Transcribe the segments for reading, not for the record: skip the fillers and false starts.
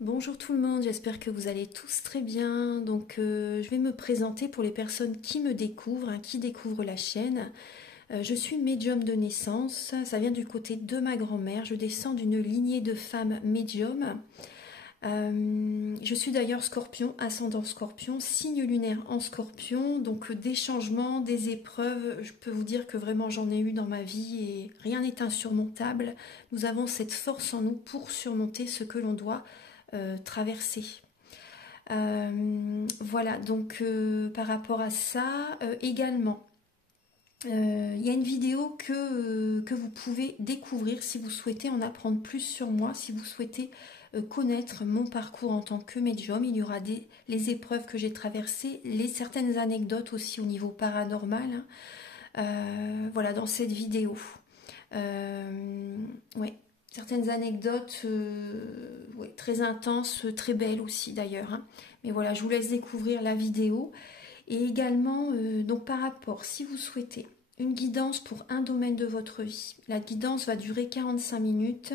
Bonjour tout le monde, j'espère que vous allez tous très bien. Donc je vais me présenter pour les personnes qui me découvrent, qui découvrent la chaîne. Je suis médium de naissance, ça vient du côté de ma grand-mère. Je descends d'une lignée de femmes médiums. Je suis d'ailleurs scorpion, ascendant scorpion, signe lunaire en scorpion. Donc des changements, des épreuves, je peux vous dire que vraiment j'en ai eu dans ma vie et rien n'est insurmontable. Nous avons cette force en nous pour surmonter ce que l'on doit traverser. Voilà, donc par rapport à ça, également, il y a une vidéo que vous pouvez découvrir si vous souhaitez en apprendre plus sur moi, si vous souhaitez connaître mon parcours en tant que médium. Il y aura les épreuves que j'ai traversées, certaines anecdotes aussi au niveau paranormal. Voilà, dans cette vidéo. Ouais, certaines anecdotes ouais, très intenses, très belles aussi d'ailleurs. Mais voilà, je vous laisse découvrir la vidéo. Et également, donc par rapport, si vous souhaitez une guidance pour un domaine de votre vie, la guidance va durer 45 minutes.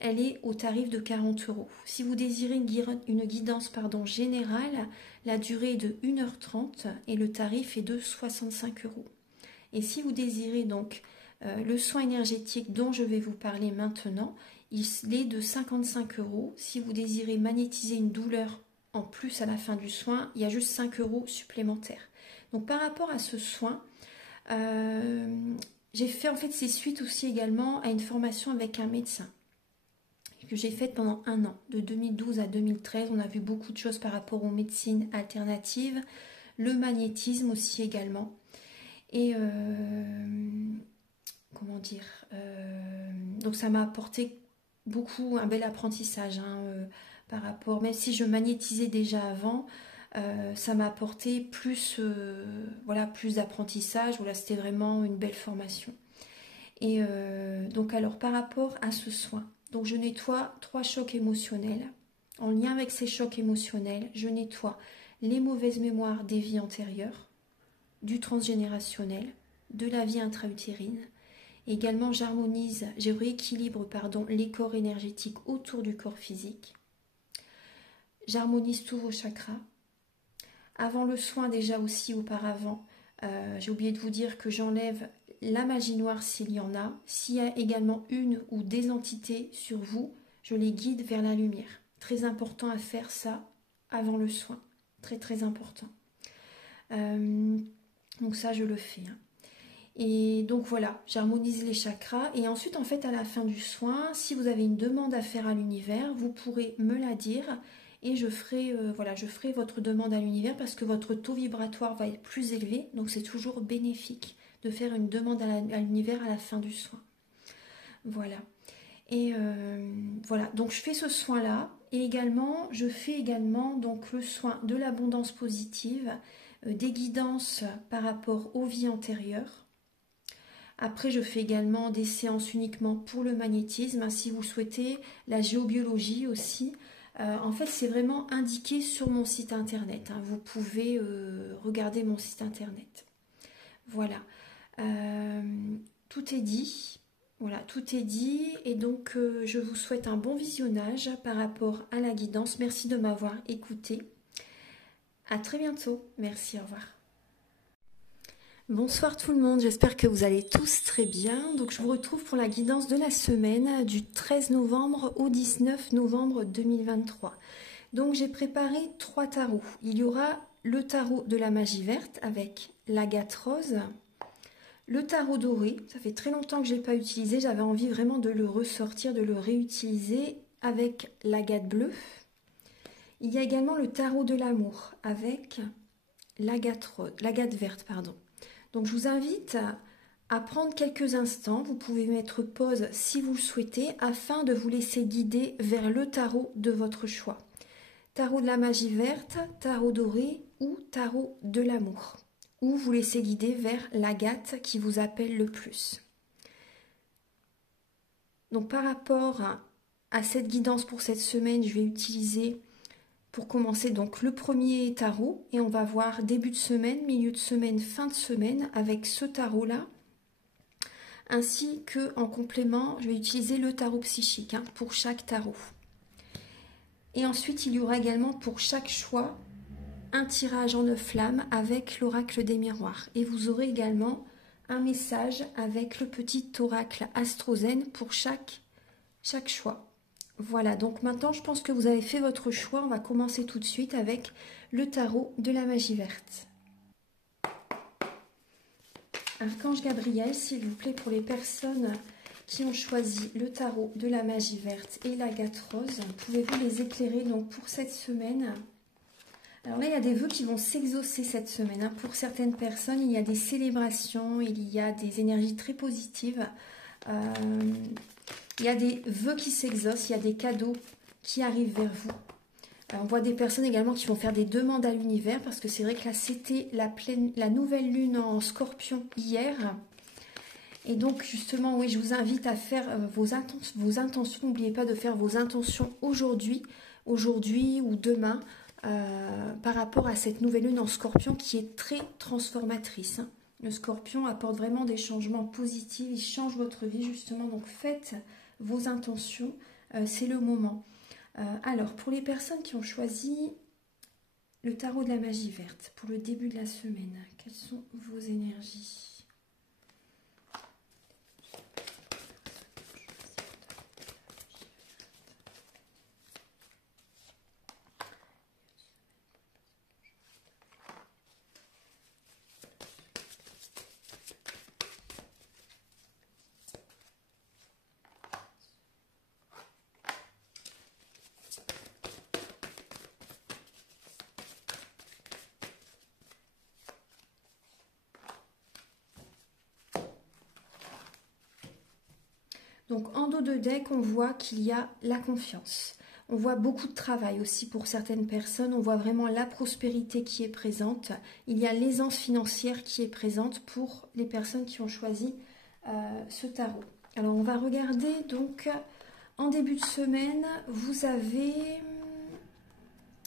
Elle est au tarif de 40 €. Si vous désirez une guidance générale, la durée est de 1h30 et le tarif est de 65 €. Et si vous désirez donc le soin énergétique dont je vais vous parler maintenant, il est de 55 €. Si vous désirez magnétiser une douleur en plus à la fin du soin, il y a juste 5 € supplémentaires. Donc par rapport à ce soin, j'ai fait en fait c'est suite aussi également à une formation avec un médecin que j'ai faite pendant un an, de 2012 à 2013. On a vu beaucoup de choses par rapport aux médecines alternatives, le magnétisme aussi également. Et comment dire, donc ça m'a apporté beaucoup, un bel apprentissage par rapport, même si je magnétisais déjà avant, ça m'a apporté plus, voilà, plus d'apprentissage. Voilà, c'était vraiment une belle formation. Et donc alors par rapport à ce soin, donc je nettoie 3 chocs émotionnels. En lien avec ces chocs émotionnels, je nettoie les mauvaises mémoires des vies antérieures, du transgénérationnel, de la vie intra-utérine. Également, je rééquilibre les corps énergétiques autour du corps physique. J'harmonise tous vos chakras. Avant le soin, déjà aussi auparavant, j'ai oublié de vous dire que j'enlève la magie noire s'il y en a. S'il y a également une ou des entités sur vous, je les guide vers la lumière. Très important à faire ça avant le soin. Très très important. Donc ça, je le fais. Et donc voilà, j'harmonise les chakras. Et ensuite, en fait, à la fin du soin, si vous avez une demande à faire à l'univers, vous pourrez me la dire. Et je ferai, voilà, je ferai votre demande à l'univers parce que votre taux vibratoire va être plus élevé. Donc c'est toujours bénéfique de faire une demande à l'univers à la fin du soin. Voilà. Et voilà, donc je fais ce soin-là. Et également, je fais également donc, le soin de l'abondance positive, des guidances par rapport aux vies antérieures. Après, je fais également des séances uniquement pour le magnétisme, si vous souhaitez, la géobiologie aussi. En fait, c'est vraiment indiqué sur mon site internet. Vous pouvez regarder mon site internet. Voilà. Tout est dit. Voilà, tout est dit. Et donc, je vous souhaite un bon visionnage par rapport à la guidance. Merci de m'avoir écouté. À très bientôt. Merci, au revoir. Bonsoir tout le monde, j'espère que vous allez tous très bien. Donc je vous retrouve pour la guidance de la semaine du 13 novembre au 19 novembre 2023. Donc j'ai préparé 3 tarots. Il y aura le tarot de la magie verte avec l'agate rose, le tarot doré, ça fait très longtemps que je ne l'ai pas utilisé, j'avais envie vraiment de le ressortir, de le réutiliser avec l'agate bleue. Il y a également le tarot de l'amour avec l'agate verte, pardon. Donc je vous invite à prendre quelques instants, vous pouvez mettre pause si vous le souhaitez, afin de vous laisser guider vers le tarot de votre choix. Tarot de la magie verte, tarot doré ou tarot de l'amour. Ou vous laissez guider vers l'agate qui vous appelle le plus. Donc par rapport à cette guidance pour cette semaine, je vais utiliser pour commencer donc le premier tarot et on va voir début de semaine, milieu de semaine, fin de semaine avec ce tarot là, ainsi que en complément je vais utiliser le tarot psychique pour chaque tarot. Et ensuite, il y aura également pour chaque choix un tirage en 9 flammes avec l'oracle des miroirs. Et vous aurez également un message avec le petit oracle astrozène pour chaque choix. Voilà, donc maintenant je pense que vous avez fait votre choix. On va commencer tout de suite avec le tarot de la magie verte. Archange Gabriel, s'il vous plaît, pour les personnes qui ont choisi le tarot de la magie verte et l'agate rose, pouvez-vous les éclairer donc pour cette semaine? Alors là, il y a des vœux qui vont s'exaucer cette semaine. Pour certaines personnes, il y a des célébrations, il y a des énergies très positives. Il y a des vœux qui s'exaucent, il y a des cadeaux qui arrivent vers vous. On voit des personnes également qui vont faire des demandes à l'univers parce que c'est vrai que là, c'était la nouvelle lune en scorpion hier. Et donc, justement, oui, je vous invite à faire vos intentions. N'oubliez pas de faire vos intentions aujourd'hui ou demain par rapport à cette nouvelle lune en scorpion qui est très transformatrice. Le scorpion apporte vraiment des changements positifs, il change votre vie justement. Donc, faites vos intentions, c'est le moment. Alors, pour les personnes qui ont choisi le tarot de la magie verte pour le début de la semaine, quelles sont vos énergies ? Donc en dos de deck, on voit qu'il y a la confiance. On voit beaucoup de travail aussi pour certaines personnes. On voit vraiment la prospérité qui est présente. Il y a l'aisance financière qui est présente pour les personnes qui ont choisi ce tarot. Alors on va regarder donc en début de semaine, vous avez...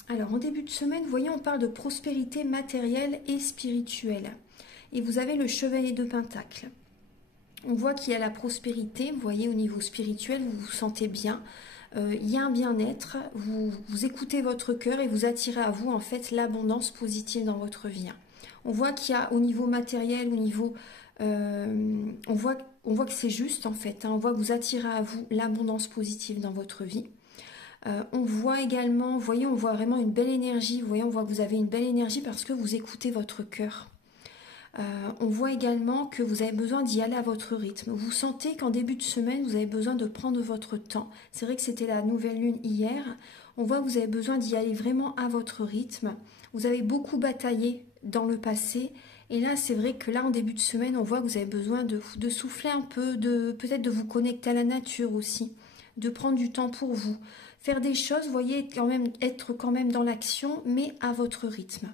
Alors en début de semaine, vous voyez, on parle de prospérité matérielle et spirituelle. Et vous avez le chevalier de Pentacles. On voit qu'il y a la prospérité, vous voyez, au niveau spirituel, vous vous sentez bien. Il y a un bien-être, vous écoutez votre cœur et vous attirez à vous, en fait, l'abondance positive dans votre vie. On voit qu'il y a au niveau matériel, au niveau... on voit que c'est juste, en fait. On voit que vous attirez à vous l'abondance positive dans votre vie. On voit également, vous voyez, on voit vraiment une belle énergie. Vous voyez, on voit que vous avez une belle énergie parce que vous écoutez votre cœur. On voit également que vous avez besoin d'y aller à votre rythme. Vous sentez qu'en début de semaine, vous avez besoin de prendre votre temps. C'est vrai que c'était la nouvelle lune hier. On voit que vous avez besoin d'y aller vraiment à votre rythme. Vous avez beaucoup bataillé dans le passé. Et là, c'est vrai que là, en début de semaine, on voit que vous avez besoin de souffler un peu, peut-être de vous connecter à la nature aussi, de prendre du temps pour vous. Faire des choses, vous voyez, être quand même dans l'action, mais à votre rythme.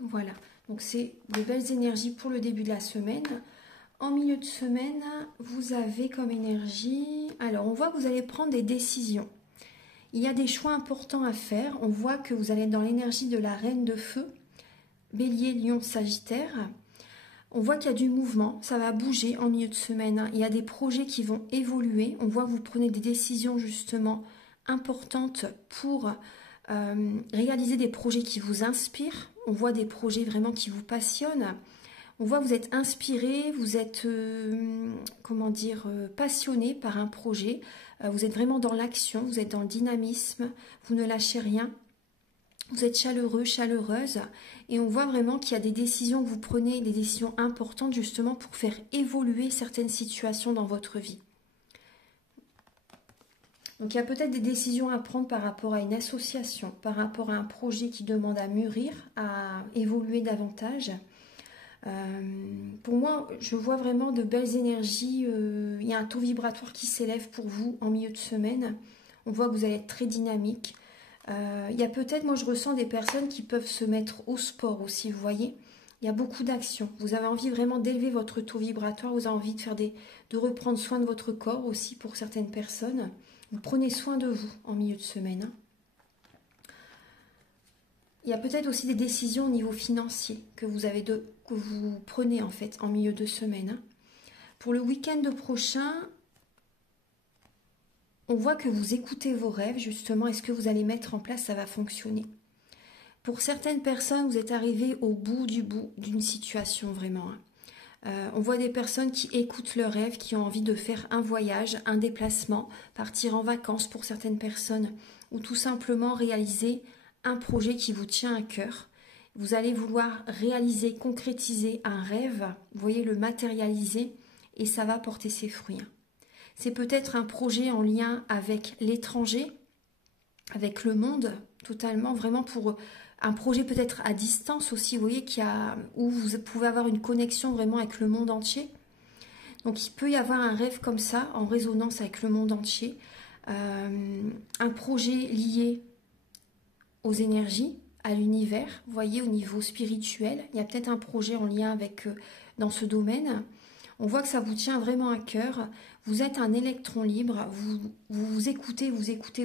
Voilà. Donc, c'est de belles énergies pour le début de la semaine. En milieu de semaine, vous avez comme énergie... Alors, on voit que vous allez prendre des décisions. Il y a des choix importants à faire. On voit que vous allez être dans l'énergie de la reine de feu, Bélier, Lion, Sagittaire. On voit qu'il y a du mouvement. Ça va bouger en milieu de semaine. Il y a des projets qui vont évoluer. On voit que vous prenez des décisions justement importantes pour réaliser des projets qui vous inspirent. On voit des projets vraiment qui vous passionnent. On voit que vous êtes inspiré, vous êtes, passionné par un projet. Vous êtes vraiment dans l'action, vous êtes dans le dynamisme, vous ne lâchez rien. Vous êtes chaleureux, chaleureuse. Et on voit vraiment qu'il y a des décisions que vous prenez, des décisions importantes justement pour faire évoluer certaines situations dans votre vie. Donc il y a peut-être des décisions à prendre par rapport à une association, par rapport à un projet qui demande à mûrir, à évoluer davantage. Pour moi, je vois vraiment de belles énergies. Il y a un taux vibratoire qui s'élève pour vous en milieu de semaine. On voit que vous allez être très dynamique. Il y a peut-être, moi je ressens des personnes qui peuvent se mettre au sport aussi, vous voyez. Il y a beaucoup d'actions. Vous avez envie vraiment d'élever votre taux vibratoire. Vous avez envie de reprendre soin de votre corps aussi pour certaines personnes. Vous prenez soin de vous en milieu de semaine. Il y a peut-être aussi des décisions au niveau financier que vous prenez en fait en milieu de semaine. Pour le week-end prochain, on voit que vous écoutez vos rêves, justement, et ce que vous allez mettre en place, ça va fonctionner. Pour certaines personnes, vous êtes arrivé au bout d'une situation, vraiment. On voit des personnes qui écoutent leurs rêves, qui ont envie de faire un voyage, un déplacement, partir en vacances pour certaines personnes, ou tout simplement réaliser un projet qui vous tient à cœur. Vous allez vouloir réaliser, concrétiser un rêve, vous voyez, le matérialiser, et ça va porter ses fruits. C'est peut-être un projet en lien avec l'étranger, avec le monde, totalement, vraiment pour un projet peut-être à distance aussi, vous voyez, où vous pouvez avoir une connexion vraiment avec le monde entier. Donc il peut y avoir un rêve comme ça, en résonance avec le monde entier, un projet lié aux énergies, à l'univers, vous voyez, au niveau spirituel. Il y a peut-être un projet en lien avec, dans ce domaine. On voit que ça vous tient vraiment à cœur. Vous êtes un électron libre, vous écoutez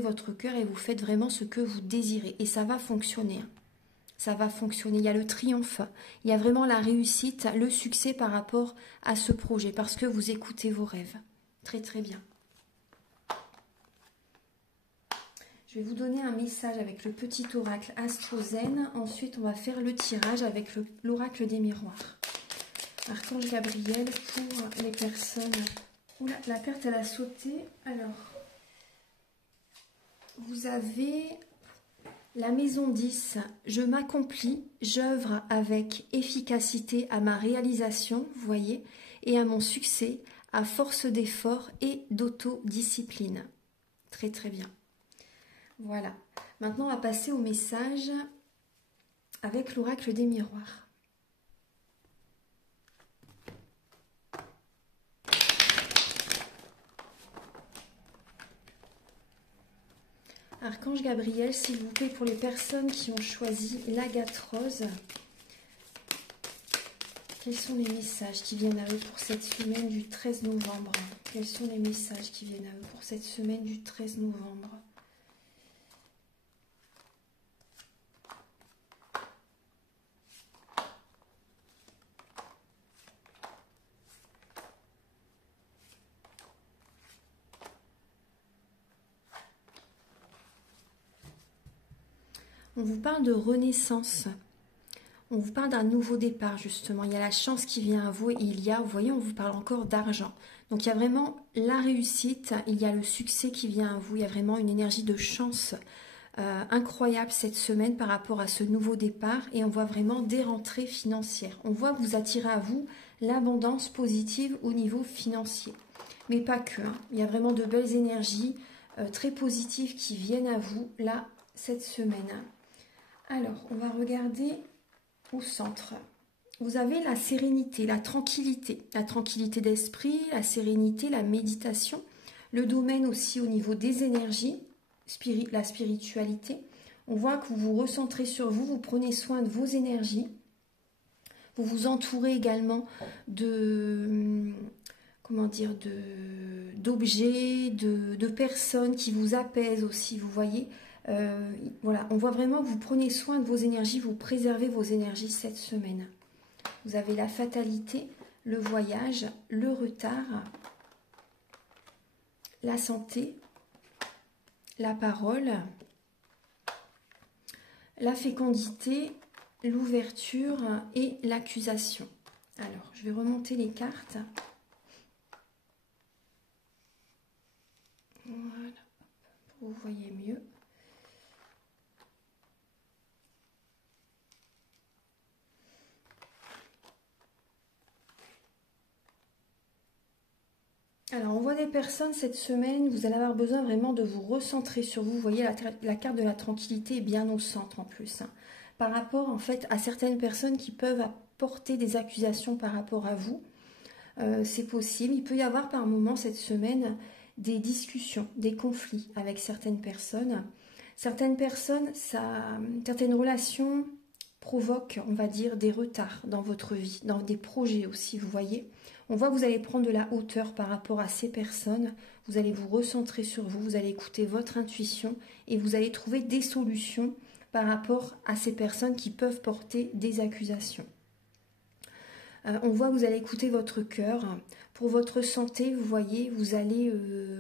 votre cœur et vous faites vraiment ce que vous désirez. Et ça va fonctionner. Ça va fonctionner. Il y a le triomphe, il y a vraiment la réussite, le succès par rapport à ce projet, parce que vous écoutez vos rêves. Très très bien. Je vais vous donner un message avec le petit oracle Astro-Zen. Ensuite, on va faire le tirage avec l'oracle des miroirs. Archange Gabriel pour les personnes. Oula, la carte elle a sauté. Alors, vous avez la maison 10. Je m'accomplis, j'œuvre avec efficacité à ma réalisation, vous voyez, et à mon succès, à force d'effort et d'autodiscipline. Très très bien. Voilà. Maintenant, on va passer au message avec l'oracle des miroirs. Archange Gabriel, s'il vous plaît, pour les personnes qui ont choisi l'agate rose, quels sont les messages qui viennent à eux pour cette semaine du 13 novembre? Quels sont les messages qui viennent à eux pour cette semaine du 13 novembre? On vous parle de renaissance. On vous parle d'un nouveau départ, justement. Il y a la chance qui vient à vous et il y a, vous voyez, on vous parle encore d'argent. Donc, il y a vraiment la réussite, il y a le succès qui vient à vous. Il y a vraiment une énergie de chance incroyable cette semaine par rapport à ce nouveau départ. Et on voit vraiment des rentrées financières. On voit que vous attirez à vous l'abondance positive au niveau financier. Mais pas que. Hein. Il y a vraiment de belles énergies très positives qui viennent à vous, là, cette semaine. Alors, on va regarder au centre. Vous avez la sérénité, la tranquillité d'esprit, la sérénité, la méditation, le domaine aussi au niveau des énergies, la spiritualité. On voit que vous vous recentrez sur vous, vous prenez soin de vos énergies. Vous vous entourez également de, comment dire, d'objets, de personnes qui vous apaisent aussi, vous voyez. Voilà, on voit vraiment que vous prenez soin de vos énergies, vous préservez vos énergies cette semaine. Vous avez la fatalité, le voyage, le retard, la santé, la parole, la fécondité, l'ouverture et l'accusation. Alors, je vais remonter les cartes. Voilà, pour que vous voyez mieux. Alors, on voit des personnes cette semaine, vous allez avoir besoin vraiment de vous recentrer sur vous. Vous voyez, la carte de la tranquillité est bien au centre en plus. Hein. Par rapport en fait à certaines personnes qui peuvent apporter des accusations par rapport à vous, c'est possible. Il peut y avoir par moment cette semaine des discussions, des conflits avec certaines personnes. Certaines relations provoquent, on va dire, des retards dans votre vie, dans des projets aussi, vous voyez. On voit que vous allez prendre de la hauteur par rapport à ces personnes, vous allez vous recentrer sur vous, vous allez écouter votre intuition et vous allez trouver des solutions par rapport à ces personnes qui peuvent porter des accusations. On voit que vous allez écouter votre cœur. Pour votre santé, vous voyez, vous allez...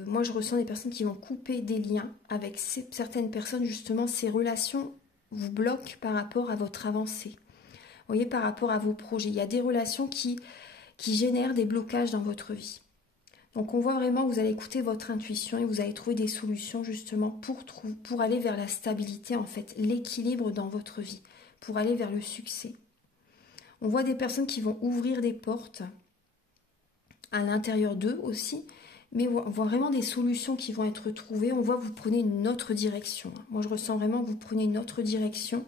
moi, je ressens des personnes qui vont couper des liens avec certaines personnes. Justement, ces relations vous bloquent par rapport à votre avancée. Vous voyez, par rapport à vos projets. Il y a des relations qui génèrent des blocages dans votre vie. Donc, on voit vraiment que vous allez écouter votre intuition et vous allez trouver des solutions justement pour aller vers la stabilité, en fait, l'équilibre dans votre vie, pour aller vers le succès. On voit des personnes qui vont ouvrir des portes à l'intérieur d'eux aussi, mais on voit vraiment des solutions qui vont être trouvées. On voit que vous prenez une autre direction. Moi, je ressens vraiment que vous prenez une autre direction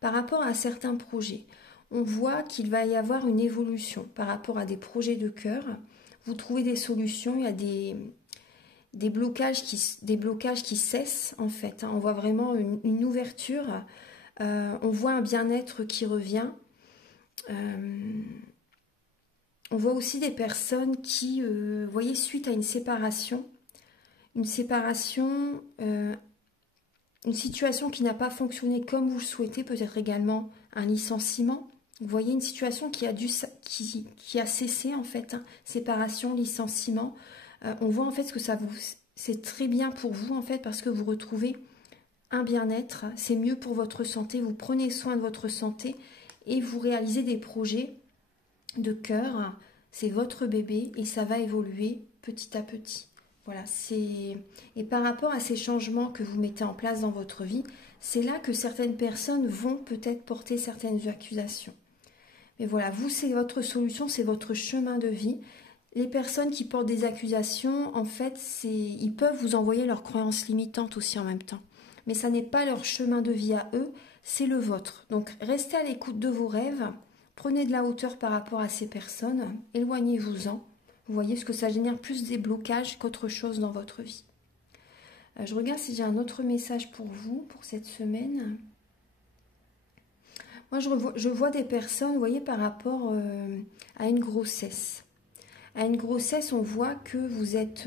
par rapport à certains projets. On voit qu'il va y avoir une évolution par rapport à des projets de cœur. Vous trouvez des solutions, il y a des blocages qui cessent en fait. On voit vraiment une ouverture, on voit un bien-être qui revient. On voit aussi des personnes qui, vous voyez, suite à une séparation, une situation qui n'a pas fonctionné comme vous le souhaitez, peut-être également un licenciement. Vous voyez une situation qui a cessé en fait, hein, séparation, licenciement. On voit en fait que c'est très bien pour vous en fait parce que vous retrouvez un bien-être, c'est mieux pour votre santé, vous prenez soin de votre santé et vous réalisez des projets de cœur, c'est votre bébé et ça va évoluer petit à petit. Voilà, et par rapport à ces changements que vous mettez en place dans votre vie, c'est là que certaines personnes vont peut-être porter certaines accusations. Mais voilà, vous, c'est votre solution, c'est votre chemin de vie. Les personnes qui portent des accusations, en fait, ils peuvent vous envoyer leurs croyances limitantes aussi en même temps. Mais ça n'est pas leur chemin de vie à eux, c'est le vôtre. Donc, restez à l'écoute de vos rêves, prenez de la hauteur par rapport à ces personnes, éloignez-vous-en. Vous voyez ce que ça génère plus des blocages qu'autre chose dans votre vie. Je regarde si j'ai un autre message pour vous, pour cette semaine. Moi, je vois des personnes, vous voyez, par rapport à une grossesse. À une grossesse, on voit que vous êtes...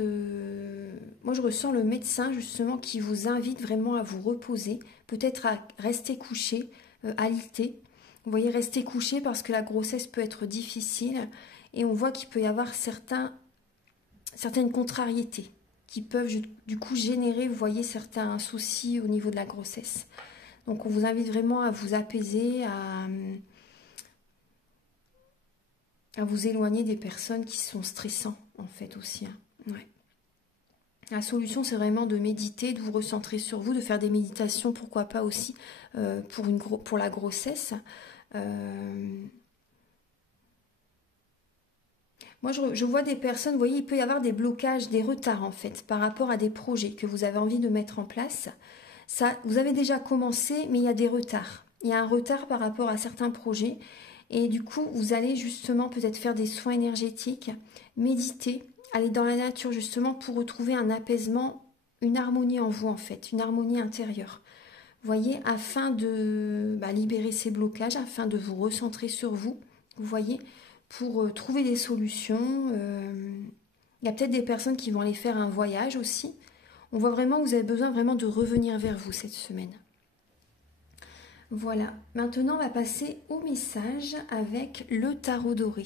moi, je ressens le médecin, justement, qui vous invite vraiment à vous reposer, peut-être à rester couché, alité. Vous voyez, rester couché parce que la grossesse peut être difficile. Et on voit qu'il peut y avoir certaines contrariétés qui peuvent, du coup, générer, vous voyez, certains soucis au niveau de la grossesse. Donc, on vous invite vraiment à vous apaiser, à vous éloigner des personnes qui sont stressantes, en fait, aussi. Hein. Ouais. La solution, c'est vraiment de méditer, de vous recentrer sur vous, de faire des méditations, pourquoi pas aussi, pour la grossesse. Moi, je vois des personnes, vous voyez, il peut y avoir des blocages, des retards, en fait, par rapport à des projets que vous avez envie de mettre en place. Ça, vous avez déjà commencé, mais il y a des retards. Il y a un retard par rapport à certains projets. Et du coup, vous allez justement peut-être faire des soins énergétiques, méditer, aller dans la nature justement pour retrouver un apaisement, une harmonie en vous en fait, une harmonie intérieure. Vous voyez, afin de libérer ces blocages, afin de vous recentrer sur vous, vous voyez, pour trouver des solutions. Il y a peut-être des personnes qui vont aller faire un voyage aussi. On voit vraiment que vous avez besoin vraiment de revenir vers vous cette semaine. Voilà, maintenant on va passer au message avec le tarot doré.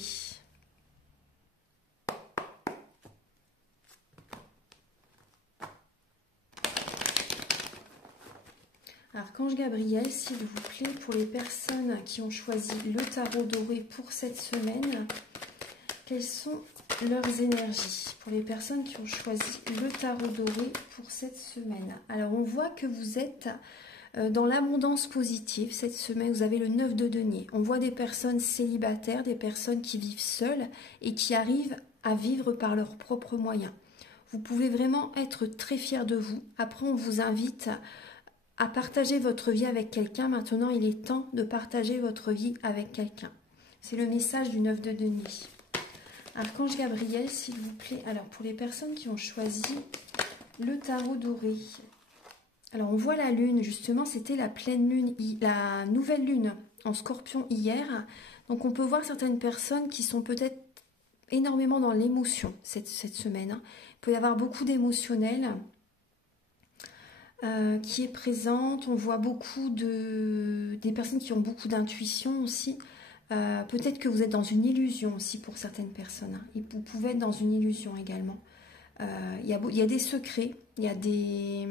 Archange Gabriel, s'il vous plaît, pour les personnes qui ont choisi le tarot doré pour cette semaine, quelles sont leurs énergies pour les personnes qui ont choisi le tarot doré pour cette semaine? Alors on voit que vous êtes dans l'abondance positive cette semaine. Vous avez le 9 de denier. On voit des personnes célibataires, des personnes qui vivent seules et qui arrivent à vivre par leurs propres moyens. Vous pouvez vraiment être très fiers de vous. Après, on vous invite à partager votre vie avec quelqu'un. Maintenant, il est temps de partager votre vie avec quelqu'un. C'est le message du 9 de denier. Archange Gabriel, s'il vous plaît. Alors, pour les personnes qui ont choisi le tarot doré, alors on voit la lune, justement, c'était la pleine lune, la nouvelle lune en Scorpion hier. Donc on peut voir certaines personnes qui sont peut-être énormément dans l'émotion cette semaine. Il peut y avoir beaucoup d'émotionnel qui est présente. On voit beaucoup des personnes qui ont beaucoup d'intuition aussi. Peut-être que vous êtes dans une illusion aussi pour certaines personnes. Hein. Et vous pouvez être dans une illusion également. Il y a des secrets, il y a des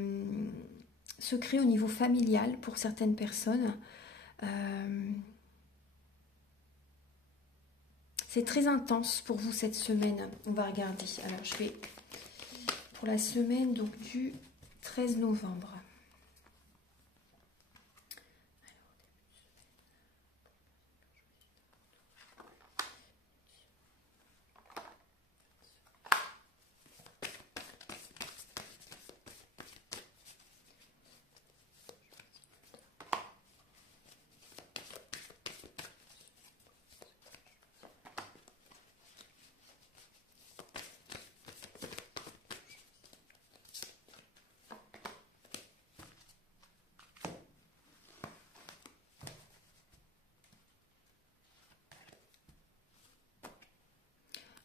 secrets au niveau familial pour certaines personnes. C'est très intense pour vous cette semaine. On va regarder. Alors, je vais pour la semaine donc du 13 novembre.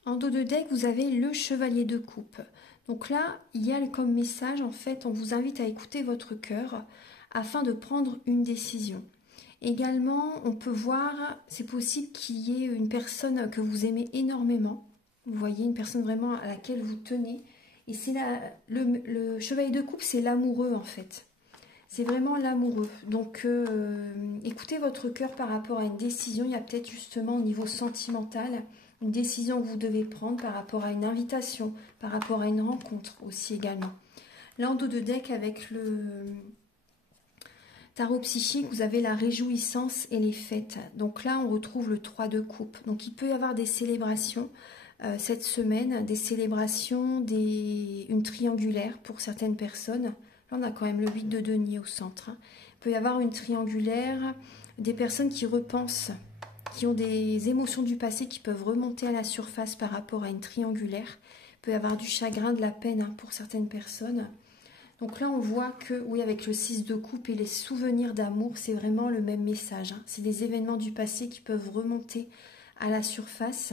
En dos de deck, vous avez le chevalier de coupe. Donc là, il y a comme message, en fait, on vous invite à écouter votre cœur afin de prendre une décision. Également, on peut voir, c'est possible qu'il y ait une personne que vous aimez énormément. Vous voyez, une personne vraiment à laquelle vous tenez. Et c'est le chevalier de coupe, c'est l'amoureux, en fait. C'est vraiment l'amoureux. Donc, écoutez votre cœur par rapport à une décision. Il y a peut-être justement au niveau sentimental une décision que vous devez prendre par rapport à une invitation, par rapport à une rencontre aussi également. Là, en dos de deck, avec le tarot psychique, vous avez la réjouissance et les fêtes. Donc là, on retrouve le 3 de coupe. Donc, il peut y avoir des célébrations cette semaine, des célébrations, une triangulaire pour certaines personnes. Là, on a quand même le 8 de denier au centre. Hein. Il peut y avoir une triangulaire, des personnes qui repensent, qui ont des émotions du passé qui peuvent remonter à la surface par rapport à une triangulaire. Il peut y avoir du chagrin, de la peine hein, pour certaines personnes. Donc là, on voit que, oui, avec le 6 de coupe et les souvenirs d'amour, c'est vraiment le même message. Hein. C'est des événements du passé qui peuvent remonter à la surface.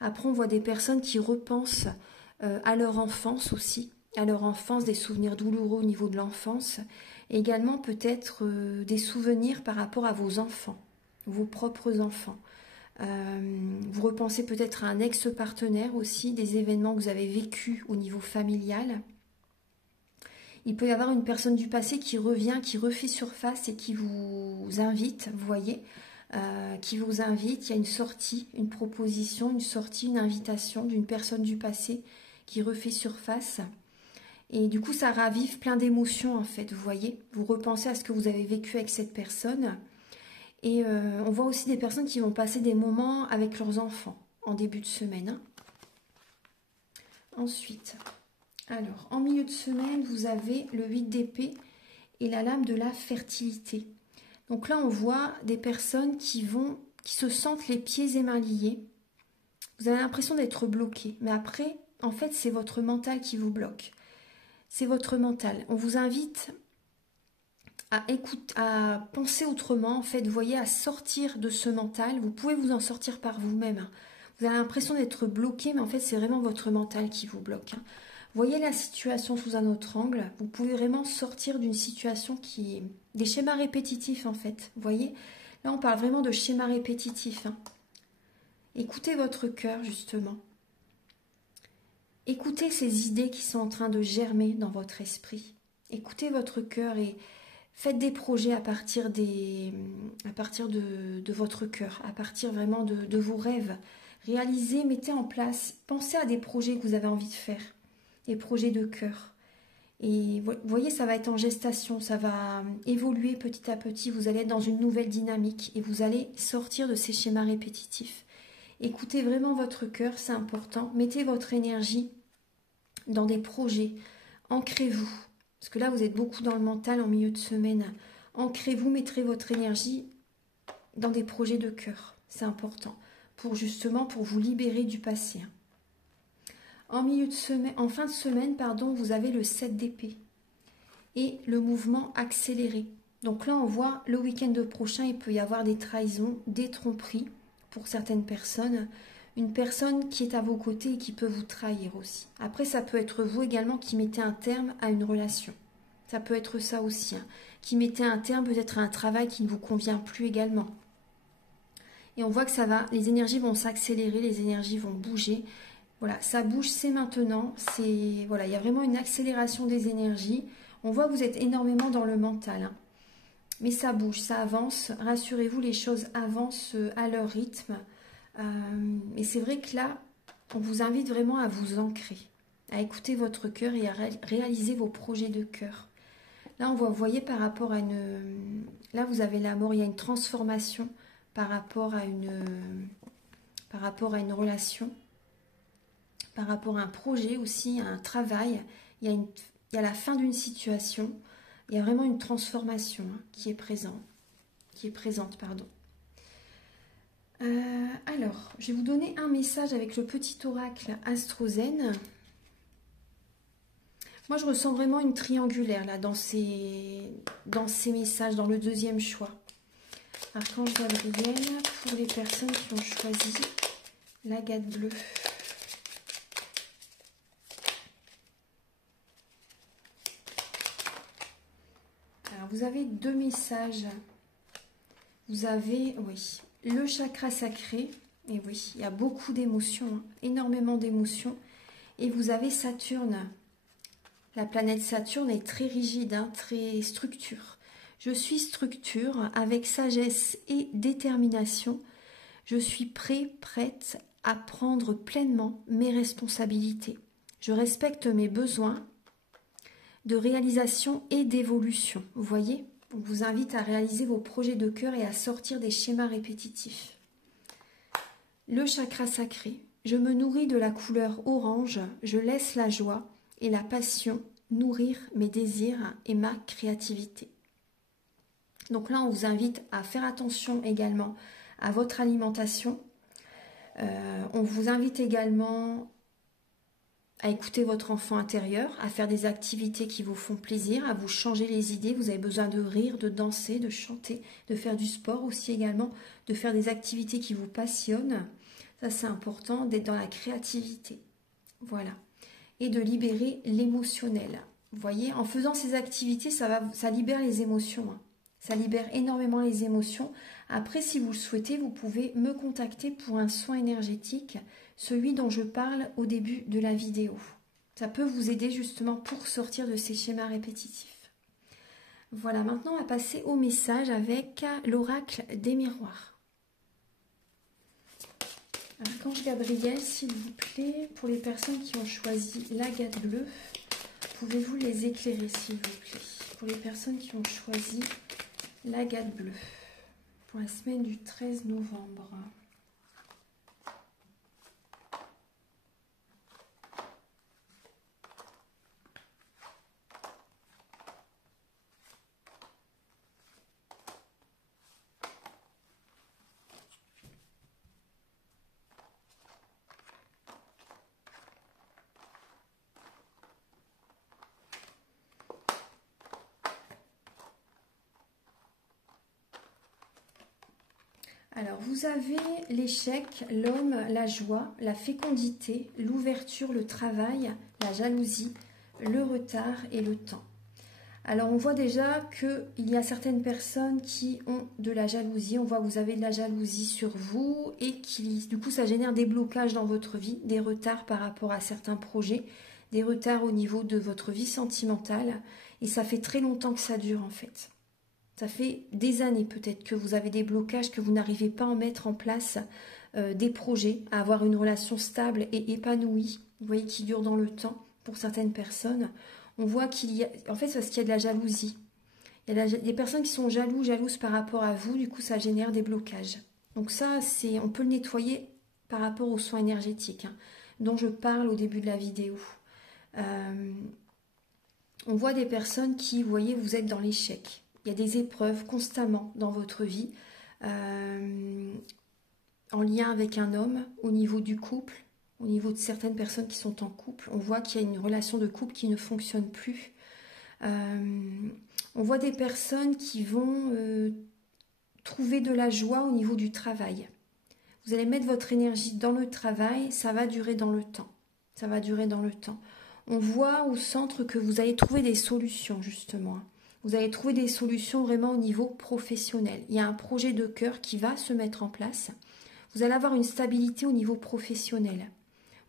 Après, on voit des personnes qui repensent à leur enfance aussi, à leur enfance, des souvenirs douloureux au niveau de l'enfance. Également, peut-être des souvenirs par rapport à vos enfants, vos propres enfants. Vous repensez peut-être à un ex-partenaire aussi, des événements que vous avez vécus au niveau familial. Il peut y avoir une personne du passé qui revient, qui refait surface et qui vous invite, vous voyez, qui vous invite. Il y a une sortie, une proposition, une sortie, une invitation d'une personne du passé qui refait surface. Et du coup, ça ravive plein d'émotions en fait, vous voyez. Vous repensez à ce que vous avez vécu avec cette personne. Et on voit aussi des personnes qui vont passer des moments avec leurs enfants en début de semaine. Hein. Ensuite, alors, en milieu de semaine, vous avez le 8 d'épée et la lame de la fertilité. Donc là, on voit des personnes qui se sentent les pieds et mains liés. Vous avez l'impression d'être bloqué. Mais après, en fait, c'est votre mental qui vous bloque. C'est votre mental. On vous invite à penser autrement, en fait, vous voyez, à sortir de ce mental. Vous pouvez vous en sortir par vous-même. Vous avez l'impression d'être bloqué, mais en fait, c'est vraiment votre mental qui vous bloque. Voyez la situation sous un autre angle. Vous pouvez vraiment sortir d'une situation qui est des schémas répétitifs, en fait. Vous voyez, là, on parle vraiment de schémas répétitifs. Hein. Écoutez votre cœur, justement. Écoutez ces idées qui sont en train de germer dans votre esprit. Écoutez votre cœur et faites des projets à partir de votre cœur, à partir vraiment de vos rêves. Réalisez, mettez en place, pensez à des projets que vous avez envie de faire, des projets de cœur. Et vous voyez, ça va être en gestation, ça va évoluer petit à petit, vous allez être dans une nouvelle dynamique et vous allez sortir de ces schémas répétitifs. Écoutez vraiment votre cœur, c'est important. Mettez votre énergie dans des projets, ancrez-vous. Parce que là, vous êtes beaucoup dans le mental en milieu de semaine. Ancrez-vous, mettrez votre énergie dans des projets de cœur. C'est important. Pour vous libérer du passé. En fin de semaine, vous avez le 7 d'épée. Et le mouvement accéléré. Donc là, on voit le week-end prochain, il peut y avoir des trahisons, des tromperies pour certaines personnes. Une personne qui est à vos côtés et qui peut vous trahir aussi. Après, ça peut être vous également qui mettez un terme à une relation. Ça peut être ça aussi. Hein, qui mettez un terme peut-être à un travail qui ne vous convient plus également. Et on voit que ça va, les énergies vont s'accélérer, les énergies vont bouger. Voilà, ça bouge, c'est maintenant. Voilà, il y a vraiment une accélération des énergies. On voit que vous êtes énormément dans le mental, hein. Mais ça bouge, ça avance. Rassurez-vous, les choses avancent à leur rythme. Et c'est vrai que là, on vous invite vraiment à vous ancrer, à écouter votre cœur et à réaliser vos projets de cœur. Là, vous voyez par rapport à une... Là, vous avez la mort, il y a une transformation par rapport à une relation, par rapport à un projet aussi, à un travail. Il y a la fin d'une situation. Il y a vraiment une transformation, hein, qui est présente. Alors, je vais vous donner un message avec le petit oracle Astrozen. Moi, je ressens vraiment une triangulaire là dans ces messages, dans le deuxième choix. Archange Gabriel, pour les personnes qui ont choisi l'agate bleue. Alors, vous avez deux messages. Vous avez, oui, le chakra sacré. Et oui, il y a beaucoup d'émotions, hein, énormément d'émotions. Et vous avez Saturne. La planète Saturne est très rigide, hein, très structure. Je suis structure avec sagesse et détermination. Je suis prête à prendre pleinement mes responsabilités. Je respecte mes besoins de réalisation et d'évolution. Vous voyez, on vous invite à réaliser vos projets de cœur et à sortir des schémas répétitifs. Le chakra sacré. Je me nourris de la couleur orange. Je laisse la joie et la passion nourrir mes désirs et ma créativité. Donc là, on vous invite à faire attention également à votre alimentation. On vous invite également à écouter votre enfant intérieur, à faire des activités qui vous font plaisir, à vous changer les idées. Vous avez besoin de rire, de danser, de chanter, de faire du sport aussi également, de faire des activités qui vous passionnent. Ça, c'est important, d'être dans la créativité. Voilà. Et de libérer l'émotionnel. Vous voyez, en faisant ces activités, ça libère les émotions, hein. Ça libère énormément les émotions. Après, si vous le souhaitez, vous pouvez me contacter pour un soin énergétique, celui dont je parle au début de la vidéo. Ça peut vous aider justement pour sortir de ces schémas répétitifs. Voilà, maintenant on va passer au message avec l'oracle des miroirs. Archange Gabriel, s'il vous plaît, pour les personnes qui ont choisi l'agate bleue, pouvez-vous les éclairer, s'il vous plaît? Pour les personnes qui ont choisi l'agate bleue, pour la semaine du 13 novembre. Alors, vous avez l'échec, l'homme, la joie, la fécondité, l'ouverture, le travail, la jalousie, le retard et le temps. Alors, on voit déjà qu'il y a certaines personnes qui ont de la jalousie. On voit que vous avez de la jalousie sur vous et qui, du coup, ça génère des blocages dans votre vie, des retards par rapport à certains projets, des retards au niveau de votre vie sentimentale. Et ça fait très longtemps que ça dure, en fait. Ça fait des années peut-être que vous avez des blocages, que vous n'arrivez pas à mettre en place des projets, à avoir une relation stable et épanouie, vous voyez, qui dure dans le temps pour certaines personnes. On voit qu'il y a, en fait, c'est parce qu'il y a de la jalousie. Il y a des personnes qui sont jalouses par rapport à vous, du coup ça génère des blocages. Donc ça, on peut le nettoyer par rapport aux soins énergétiques, hein, dont je parle au début de la vidéo. On voit des personnes qui, vous voyez, vous êtes dans l'échec. Il y a des épreuves constamment dans votre vie, en lien avec un homme, au niveau du couple, au niveau de certaines personnes qui sont en couple. On voit qu'il y a une relation de couple qui ne fonctionne plus. On voit des personnes qui vont trouver de la joie au niveau du travail. Vous allez mettre votre énergie dans le travail, ça va durer dans le temps. Ça va durer dans le temps. On voit au centre que vous allez trouver des solutions, justement. Vous allez trouver des solutions vraiment au niveau professionnel. Il y a un projet de cœur qui va se mettre en place. Vous allez avoir une stabilité au niveau professionnel.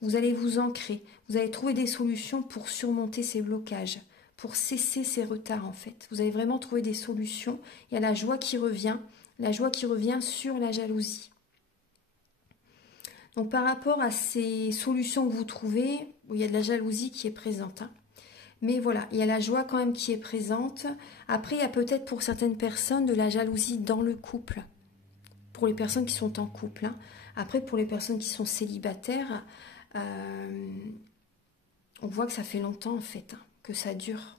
Vous allez vous ancrer. Vous allez trouver des solutions pour surmonter ces blocages, pour cesser ces retards en fait. Vous allez vraiment trouver des solutions. Il y a la joie qui revient sur la jalousie. Donc par rapport à ces solutions que vous trouvez, il y a de la jalousie qui est présente. Mais voilà, il y a la joie quand même qui est présente. Après, il y a peut-être pour certaines personnes de la jalousie dans le couple. Pour les personnes qui sont en couple. Après, pour les personnes qui sont célibataires, on voit que ça fait longtemps en fait, que ça dure.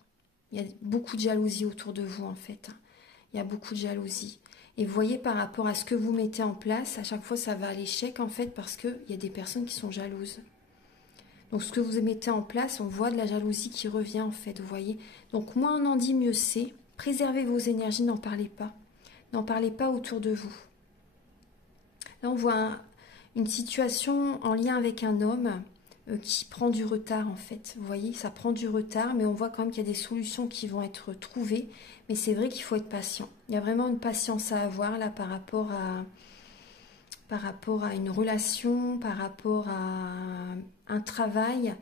Il y a beaucoup de jalousie autour de vous en fait. Il y a beaucoup de jalousie. Et vous voyez par rapport à ce que vous mettez en place, à chaque fois ça va à l'échec en fait parce qu'il y a des personnes qui sont jalouses. Donc ce que vous mettez en place, on voit de la jalousie qui revient en fait, vous voyez. Donc moins on en dit, mieux c'est. Préservez vos énergies, n'en parlez pas. N'en parlez pas autour de vous. Là on voit une situation en lien avec un homme qui prend du retard en fait. Vous voyez, ça prend du retard, mais on voit quand même qu'il y a des solutions qui vont être trouvées. Mais c'est vrai qu'il faut être patient. Il y a vraiment une patience à avoir là par rapport à une relation, par rapport à un travail.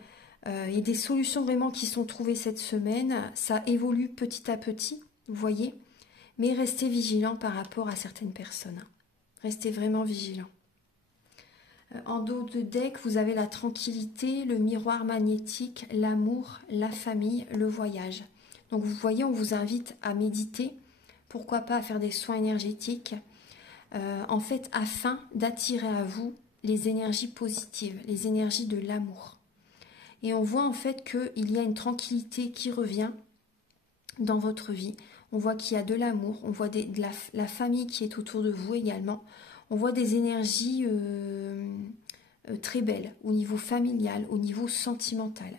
Il y a des solutions vraiment qui sont trouvées cette semaine. Ça évolue petit à petit, vous voyez. Mais restez vigilants par rapport à certaines personnes. Restez vraiment vigilants. En dos de deck, vous avez la tranquillité, le miroir magnétique, l'amour, la famille, le voyage. Donc vous voyez, on vous invite à méditer, pourquoi pas à faire des soins énergétiques, en fait afin d'attirer à vous les énergies positives, les énergies de l'amour. Et on voit en fait qu'il y a une tranquillité qui revient dans votre vie. On voit qu'il y a de l'amour, on voit la famille qui est autour de vous également. On voit des énergies très belles au niveau familial, au niveau sentimental.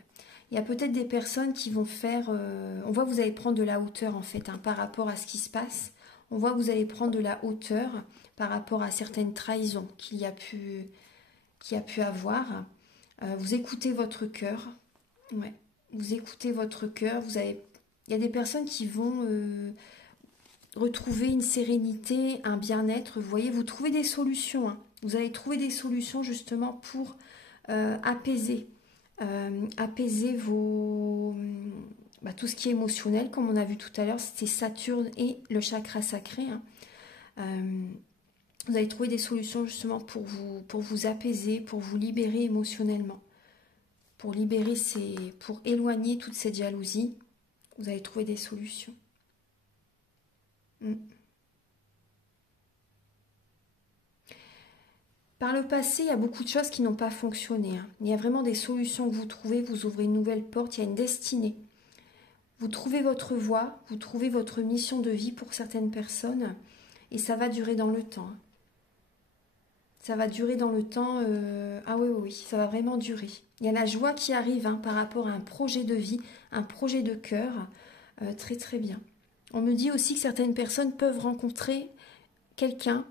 Il y a peut-être des personnes qui vont faire... on voit que vous allez prendre de la hauteur en fait par rapport à ce qui se passe. On voit que vous allez prendre de la hauteur par rapport à certaines trahisons qu'il y a pu avoir. Vous écoutez votre cœur. Ouais. Vous écoutez votre cœur. Il y a des personnes qui vont... retrouver une sérénité, un bien-être. Vous voyez, vous trouvez des solutions. Vous allez trouver des solutions justement pour apaiser vos... tout ce qui est émotionnel, comme on a vu tout à l'heure, c'était Saturne et le chakra sacré. Vous allez trouver des solutions justement pour vous apaiser, pour vous libérer émotionnellement, pour éloigner toute cette jalousie. Vous allez trouver des solutions. Par le passé, il y a beaucoup de choses qui n'ont pas fonctionné. Il y a vraiment des solutions que vous trouvez, vous ouvrez une nouvelle porte, il y a une destinée. Vous trouvez votre voie, vous trouvez votre mission de vie pour certaines personnes et ça va durer dans le temps. Ça va durer dans le temps, ah oui, ça va vraiment durer. Il y a la joie qui arrive par rapport à un projet de vie, un projet de cœur, très très bien. On me dit aussi que certaines personnes peuvent rencontrer quelqu'un,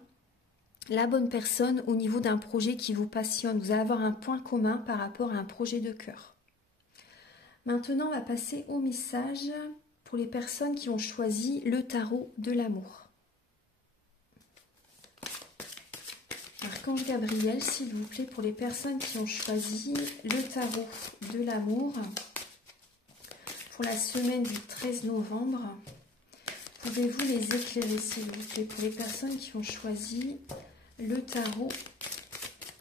la bonne personne au niveau d'un projet qui vous passionne. Vous allez avoir un point commun par rapport à un projet de cœur. Maintenant, on va passer au message pour les personnes qui ont choisi le tarot de l'amour. Archange Gabriel, s'il vous plaît, pour les personnes qui ont choisi le tarot de l'amour pour la semaine du 13 novembre. Pouvez-vous les éclairer, s'il vous plaît, pour les personnes qui ont choisi le tarot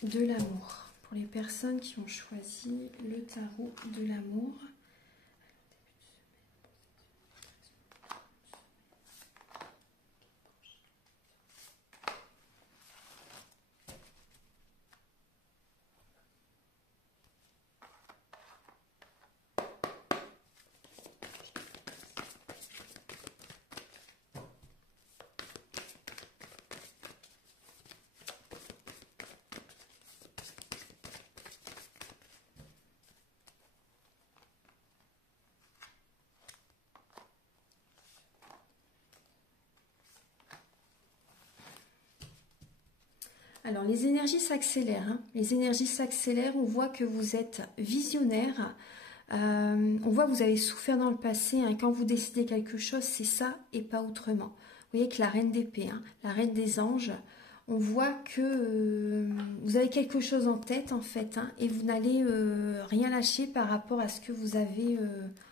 de l'amour. Pour les personnes qui ont choisi le tarot de l'amour. Alors, les énergies s'accélèrent. Les énergies s'accélèrent. On voit que vous êtes visionnaire. On voit que vous avez souffert dans le passé. Hein, quand vous décidez quelque chose, c'est ça et pas autrement. Vous voyez que la reine d'épée, hein, la reine des anges, on voit que vous avez quelque chose en tête en fait, hein, et vous n'allez rien lâcher par rapport à ce que vous avez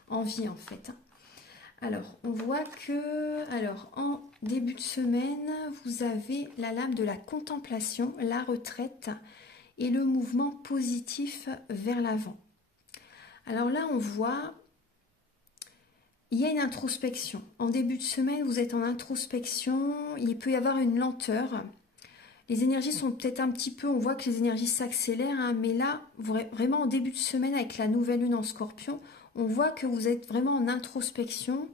envie en fait. Hein. Alors, on voit que, alors, en début de semaine, vous avez la lame de la contemplation, la retraite et le mouvement positif vers l'avant. Alors là, on voit, il y a une introspection. En début de semaine, vous êtes en introspection, il peut y avoir une lenteur. Les énergies sont peut-être un petit peu, on voit que les énergies s'accélèrent, hein, mais là, vraiment en début de semaine, avec la nouvelle lune en Scorpion, on voit que vous êtes vraiment en introspection.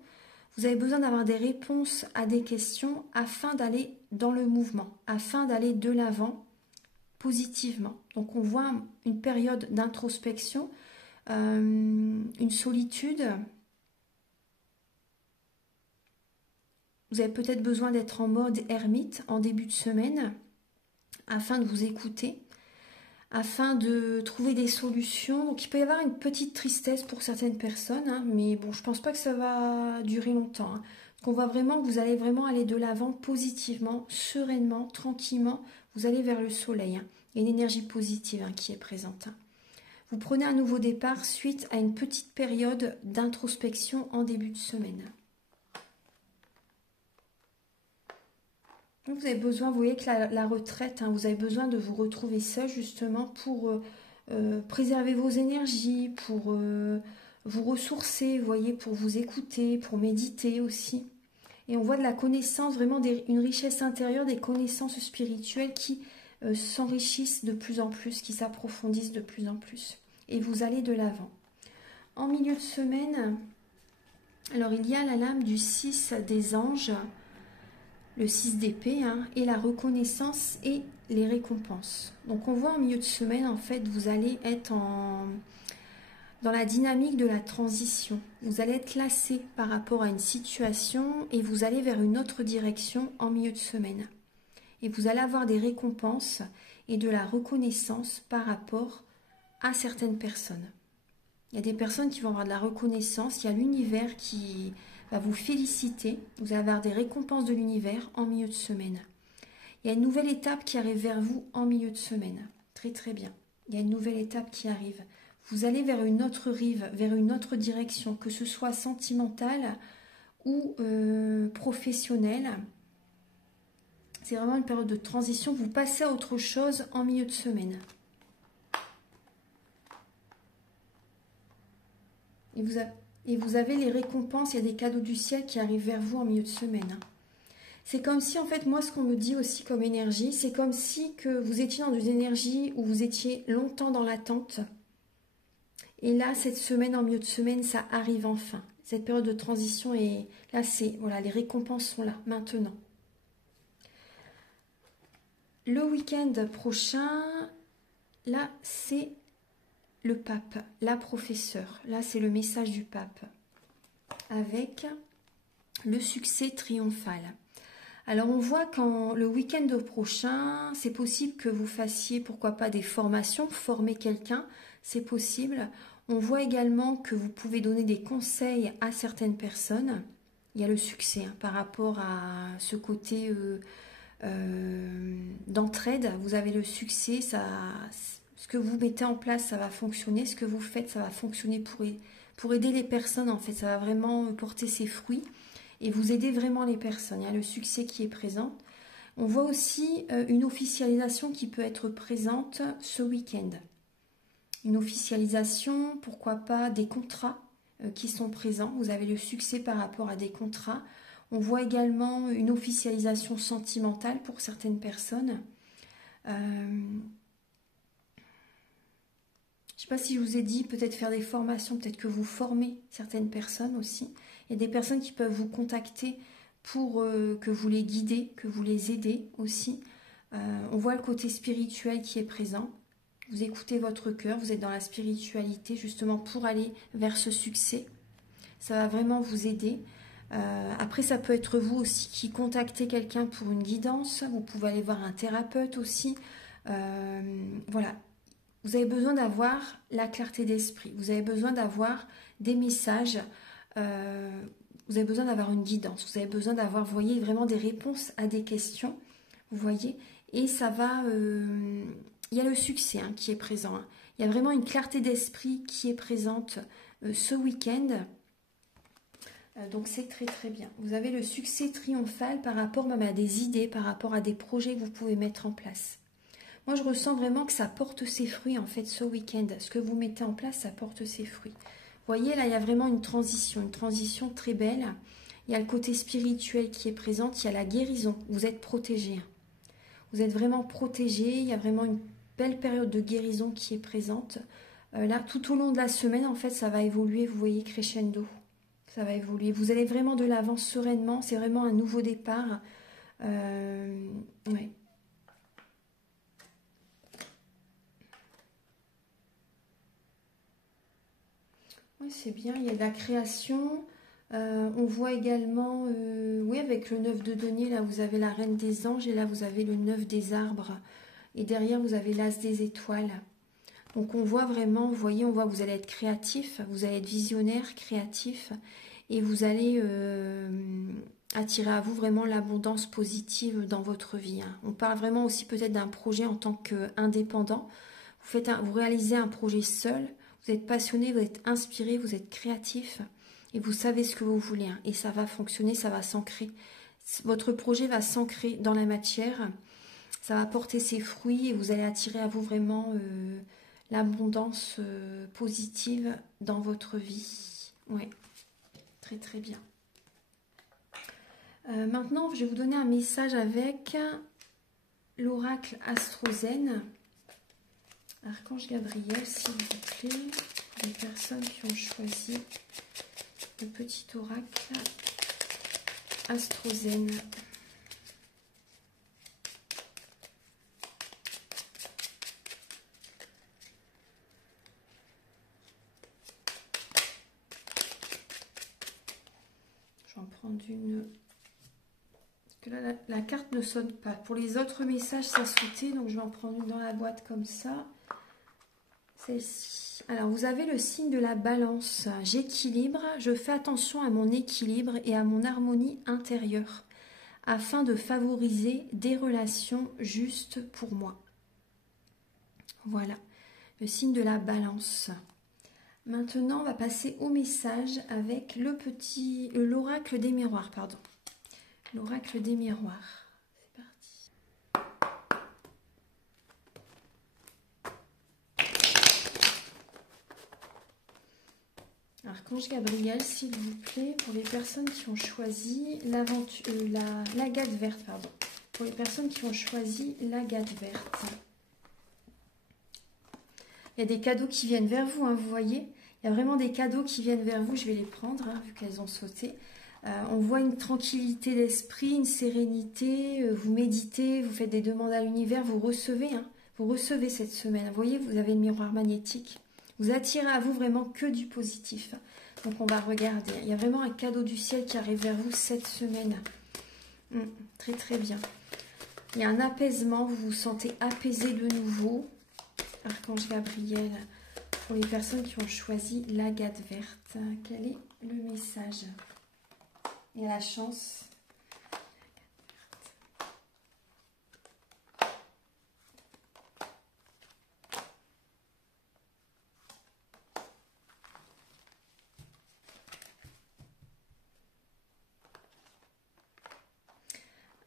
Vous avez besoin d'avoir des réponses à des questions afin d'aller dans le mouvement, afin d'aller de l'avant positivement. Donc on voit une période d'introspection, une solitude. Vous avez peut-être besoin d'être en mode ermite en début de semaine afin de vous écouter, afin de trouver des solutions. Donc il peut y avoir une petite tristesse pour certaines personnes, hein, mais bon, je pense pas que ça va durer longtemps. Hein. Donc on voit vraiment que vous allez vraiment aller de l'avant positivement, sereinement, tranquillement. Vous allez vers le soleil. Hein. Il y a une énergie positive, hein, qui est présente. Hein. Vous prenez un nouveau départ suite à une petite période d'introspection en début de semaine. Donc vous avez besoin, vous voyez que la retraite, hein, vous avez besoin de vous retrouver seul justement pour préserver vos énergies, pour vous ressourcer, vous voyez, pour vous écouter, pour méditer aussi. Et on voit de la connaissance, vraiment une richesse intérieure, des connaissances spirituelles qui s'enrichissent de plus en plus, qui s'approfondissent de plus en plus. Et vous allez de l'avant. En milieu de semaine, alors il y a la lame du 6 des anges, le 6 d'épée, hein, et la reconnaissance et les récompenses. Donc on voit en milieu de semaine, en fait, vous allez être dans la dynamique de la transition. Vous allez être lassé par rapport à une situation et vous allez vers une autre direction en milieu de semaine. Et vous allez avoir des récompenses et de la reconnaissance par rapport à certaines personnes. Il y a des personnes qui vont avoir de la reconnaissance, il y a l'univers qui va vous féliciter, vous allez avoir des récompenses de l'univers en milieu de semaine. Il y a une nouvelle étape qui arrive vers vous en milieu de semaine. Très très bien. Il y a une nouvelle étape qui arrive. Vous allez vers une autre rive, vers une autre direction, que ce soit sentimentale ou professionnelle. C'est vraiment une période de transition. Vous passez à autre chose en milieu de semaine. Et vous avez les récompenses, il y a des cadeaux du ciel qui arrivent vers vous en milieu de semaine. C'est comme si, en fait, moi, ce qu'on me dit aussi comme énergie, c'est comme si que vous étiez dans une énergie où vous étiez longtemps dans l'attente. Et là, cette semaine, en milieu de semaine, ça arrive enfin. Cette période de transition est là, voilà, les récompenses sont là, maintenant. Le week-end prochain, là, c'est le pape, la professeure. Là, c'est le message du pape avec le succès triomphal. Alors, on voit quand le week-end prochain, c'est possible que vous fassiez, pourquoi pas, des formations, former quelqu'un, c'est possible. On voit également que vous pouvez donner des conseils à certaines personnes. Il y a le succès, hein, par rapport à ce côté d'entraide. Vous avez le succès, ce que vous mettez en place, ça va fonctionner. Ce que vous faites, ça va fonctionner pour aider les personnes. En fait, ça va vraiment porter ses fruits et vous aider vraiment les personnes. Il y a le succès qui est présent. On voit aussi une officialisation qui peut être présente ce week-end. Une officialisation, pourquoi pas des contrats qui sont présents. Vous avez le succès par rapport à des contrats. On voit également une officialisation sentimentale pour certaines personnes. Je ne sais pas si je vous ai dit, peut-être faire des formations, peut-être que vous formez certaines personnes aussi. Il y a des personnes qui peuvent vous contacter pour que vous les guidez, que vous les aidez aussi. On voit le côté spirituel qui est présent. Vous écoutez votre cœur, vous êtes dans la spiritualité justement pour aller vers ce succès. Ça va vraiment vous aider. Après, ça peut être vous aussi qui contactez quelqu'un pour une guidance. Vous pouvez aller voir un thérapeute aussi. Voilà. vous avez besoin d'avoir la clarté d'esprit, vous avez besoin d'avoir des messages, vous avez besoin d'avoir une guidance, vous avez besoin d'avoir, vous voyez, vraiment des réponses à des questions, vous voyez, et ça va, il y a le succès hein, qui est présent, hein. Il y a vraiment une clarté d'esprit qui est présente ce week-end. Donc c'est très très bien. Vous avez le succès triomphal par rapport même à des idées, par rapport à des projets que vous pouvez mettre en place. Moi je ressens vraiment que ça porte ses fruits en fait ce week-end. Ce que vous mettez en place, ça porte ses fruits. Vous voyez là il y a vraiment une transition très belle. Il y a le côté spirituel qui est présent, il y a la guérison. Vous êtes protégé. Vous êtes vraiment protégé, il y a vraiment une belle période de guérison qui est présente. Là tout au long de la semaine en fait ça va évoluer, vous voyez crescendo. Ça va évoluer. Vous allez vraiment de l'avant sereinement. C'est vraiment un nouveau départ. Ouais. Oui, c'est bien. Il y a de la création. On voit également, oui, avec le 9 de denier, là, vous avez la reine des anges. Et là, vous avez le 9 des arbres. Et derrière, vous avez l'as des étoiles. Donc, on voit vraiment, vous voyez, on voit que vous allez être créatif. Vous allez être visionnaire, créatif. Et vous allez attirer à vous vraiment l'abondance positive dans votre vie. Hein. On parle vraiment aussi peut-être d'un projet en tant qu'indépendant. Vous réalisez un projet seul, vous êtes passionné, vous êtes inspiré, vous êtes créatif et vous savez ce que vous voulez. Hein. Et ça va fonctionner, ça va s'ancrer. Votre projet va s'ancrer dans la matière, ça va porter ses fruits et vous allez attirer à vous vraiment l'abondance positive dans votre vie. Ouais. Très très bien. Maintenant, je vais vous donner un message avec l'oracle Astrozen. Archange Gabriel, s'il vous plaît, les personnes qui ont choisi le petit oracle Astrozen. Je vais en prendre une. Parce que là, la carte ne sonne pas. Pour les autres messages, ça sautait. Donc, je vais en prendre une dans la boîte comme ça. Celle-ci. Alors, vous avez le signe de la balance. J'équilibre. Je fais attention à mon équilibre et à mon harmonie intérieure afin de favoriser des relations justes pour moi. Voilà. Le signe de la balance. Maintenant, on va passer au message avec l'oracle des miroirs, pardon. L'oracle des miroirs. C'est parti. Archange Gabriel, s'il vous plaît, pour les personnes qui ont choisi l'agate verte, pardon. Pour les personnes qui ont choisi l'agate verte. Il y a des cadeaux qui viennent vers vous, hein, vous voyez. Il y a vraiment des cadeaux qui viennent vers vous. Je vais les prendre, hein, vu qu'elles ont sauté. On voit une tranquillité d'esprit, une sérénité. Vous méditez, vous faites des demandes à l'univers. Vous recevez, hein, vous recevez cette semaine. Vous voyez, vous avez le miroir magnétique. Vous attirez à vous vraiment que du positif. Donc, on va regarder. Il y a vraiment un cadeau du ciel qui arrive vers vous cette semaine. Très, très bien. Il y a un apaisement. Vous vous sentez apaisé de nouveau. Archange Gabriel, pour les personnes qui ont choisi l'agate verte, quel est le message? Il y a la chance.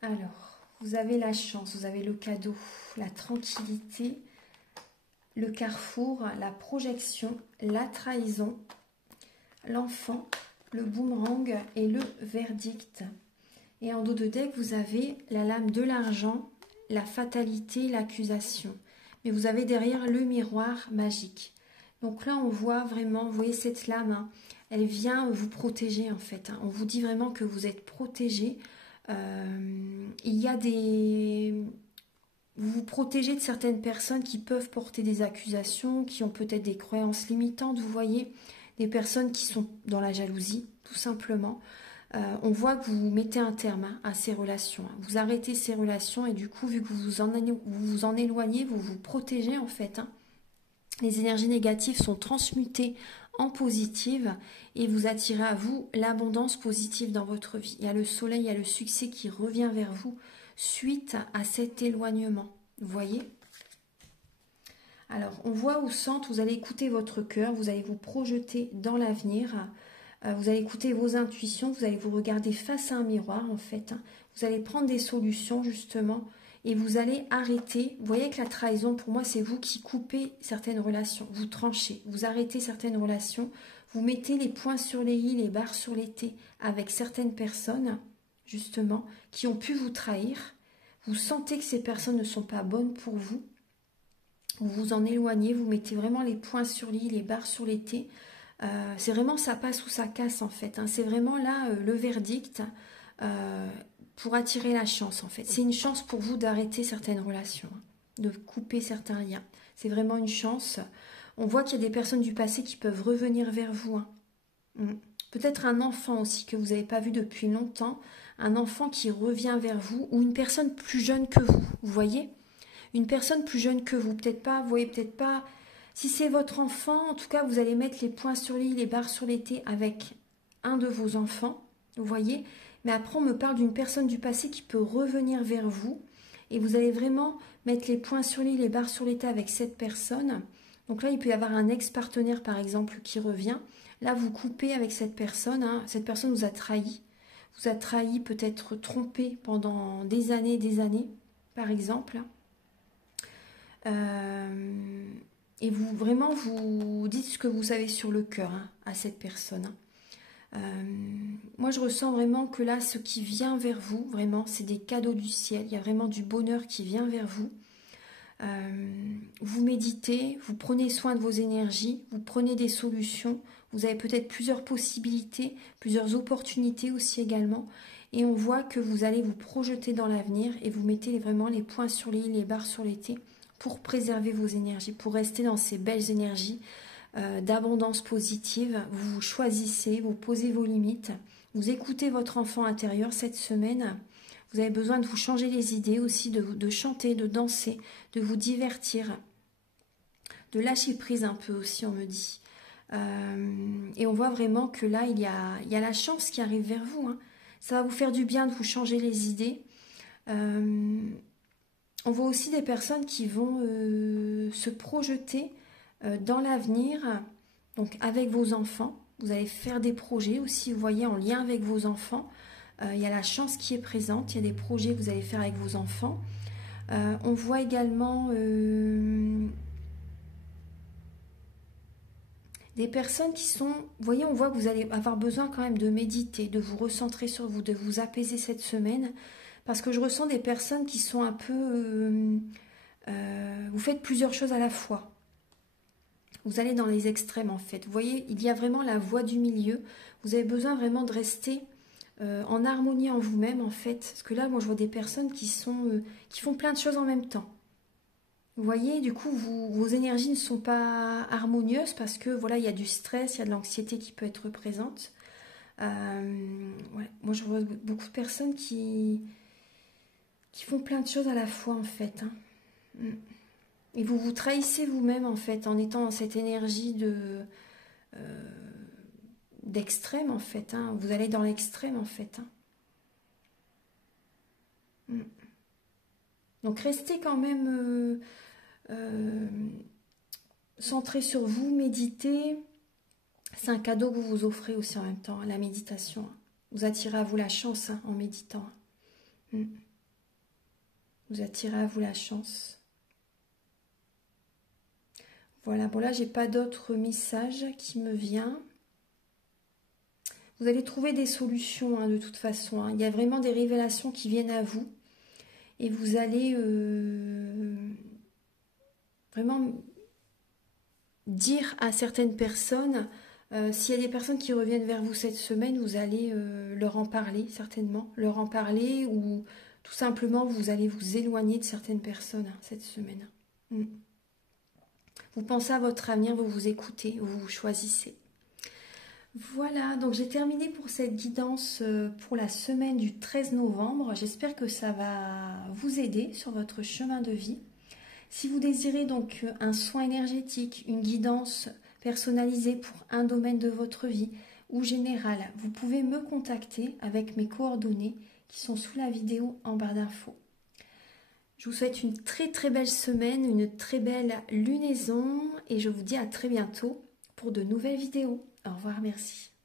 Alors, vous avez la chance, vous avez le cadeau, la tranquillité, le carrefour, la projection, la trahison, l'enfant, le boomerang et le verdict. Et en dos de deck, vous avez la lame de l'argent, la fatalité, l'accusation. Mais vous avez derrière le miroir magique. Donc là, on voit vraiment, vous voyez cette lame, hein, elle vient vous protéger en fait. Hein. On vous dit vraiment que vous êtes protégé. Il y a des... Vous vous protégez de certaines personnes qui peuvent porter des accusations, qui ont peut-être des croyances limitantes, vous voyez. Des personnes qui sont dans la jalousie, tout simplement. On voit que vous mettez un terme, hein, à ces relations. Hein. Vous arrêtez ces relations et du coup, vu que vous vous en éloignez, vous vous protégez en fait. Hein. Les énergies négatives sont transmutées en positives et vous attirez à vous l'abondance positive dans votre vie. Il y a le soleil, il y a le succès qui revient vers vous suite à cet éloignement. Vous voyez? Alors, on voit au centre, vous allez écouter votre cœur, vous allez vous projeter dans l'avenir, vous allez écouter vos intuitions, vous allez vous regarder face à un miroir en fait. Vous allez prendre des solutions justement et vous allez arrêter. Vous voyez que la trahison, pour moi, c'est vous qui coupez certaines relations, vous tranchez, vous arrêtez certaines relations, vous mettez les points sur les i, les barres sur les t avec certaines personnes justement qui ont pu vous trahir. Vous sentez que ces personnes ne sont pas bonnes pour vous. Vous vous en éloignez, vous mettez vraiment les points sur les i, les barres sur les t. C'est vraiment ça passe ou ça casse en fait. Hein. C'est vraiment là le verdict pour attirer la chance en fait. C'est une chance pour vous d'arrêter certaines relations, hein, de couper certains liens. C'est vraiment une chance. On voit qu'il y a des personnes du passé qui peuvent revenir vers vous. Hein. Peut-être un enfant aussi que vous n'avez pas vu depuis longtemps. Un enfant qui revient vers vous ou une personne plus jeune que vous. Vous voyez ? Une personne plus jeune que vous. Peut-être pas, vous voyez peut-être pas... Si c'est votre enfant, en tout cas, vous allez mettre les points sur les i, les barres sur les t avec un de vos enfants, vous voyez. Mais après, on me parle d'une personne du passé qui peut revenir vers vous. Et vous allez vraiment mettre les points sur les i, les barres sur les t avec cette personne. Donc là, il peut y avoir un ex-partenaire, par exemple, qui revient. Là, vous coupez avec cette personne. Hein. Cette personne vous a trahi. Vous a trahi, peut-être trompé pendant des années, par exemple. Et vous, vraiment, vous dites ce que vous avez sur le cœur hein, à cette personne. Moi, je ressens vraiment que là, ce qui vient vers vous, vraiment, c'est des cadeaux du ciel. Il y a vraiment du bonheur qui vient vers vous. Vous méditez, vous prenez soin de vos énergies, vous prenez des solutions. Vous avez peut-être plusieurs possibilités, plusieurs opportunités aussi également. Et on voit que vous allez vous projeter dans l'avenir et vous mettez vraiment les points sur les i, les barres sur les t pour préserver vos énergies, pour rester dans ces belles énergies d'abondance positive. Vous choisissez, vous posez vos limites, vous écoutez votre enfant intérieur cette semaine. Vous avez besoin de vous changer les idées aussi, de chanter, de danser, de vous divertir, de lâcher prise un peu aussi, on me dit. Et on voit vraiment que là, il y a la chance qui arrive vers vous. Hein. Ça va vous faire du bien de vous changer les idées. On voit aussi des personnes qui vont se projeter dans l'avenir, donc avec vos enfants. Vous allez faire des projets aussi, vous voyez, en lien avec vos enfants. Il y a la chance qui est présente, il y a des projets que vous allez faire avec vos enfants. On voit également des personnes qui sont... Vous voyez, on voit que vous allez avoir besoin quand même de méditer, de vous recentrer sur vous, de vous apaiser cette semaine. Parce que je ressens des personnes qui sont un peu... vous faites plusieurs choses à la fois. Vous allez dans les extrêmes en fait. Vous voyez, il y a vraiment la voie du milieu. Vous avez besoin vraiment de rester en harmonie en vous-même en fait. Parce que là, moi je vois des personnes qui font plein de choses en même temps. Vous voyez, du coup, vos énergies ne sont pas harmonieuses parce que voilà, il y a du stress, il y a de l'anxiété qui peut être présente. Ouais, moi je vois beaucoup de personnes qui font plein de choses à la fois en fait. Hein. Et vous vous trahissez vous-même en fait en étant dans cette énergie d'extrême en fait. Hein. Vous allez dans l'extrême en fait. Hein. Donc restez quand même centré sur vous, méditez. C'est un cadeau que vous vous offrez aussi en même temps, la méditation. Vous attirez à vous la chance hein, en méditant. Vous attirez à vous la chance. Voilà, bon là, j'ai pas d'autres messages qui me viennent. Vous allez trouver des solutions hein, de toute façon. Hein. Il y a vraiment des révélations qui viennent à vous. Et vous allez vraiment dire à certaines personnes, s'il y a des personnes qui reviennent vers vous cette semaine, vous allez leur en parler certainement. Leur en parler ou tout simplement vous allez vous éloigner de certaines personnes hein, cette semaine. Vous pensez à votre avenir, vous vous écoutez, vous vous choisissez. Voilà, donc j'ai terminé pour cette guidance pour la semaine du 13 novembre. J'espère que ça va vous aider sur votre chemin de vie. Si vous désirez donc un soin énergétique, une guidance personnalisée pour un domaine de votre vie ou général, vous pouvez me contacter avec mes coordonnées qui sont sous la vidéo en barre d'infos. Je vous souhaite une très belle semaine, une très belle lunaison et je vous dis à très bientôt pour de nouvelles vidéos. Au revoir, merci.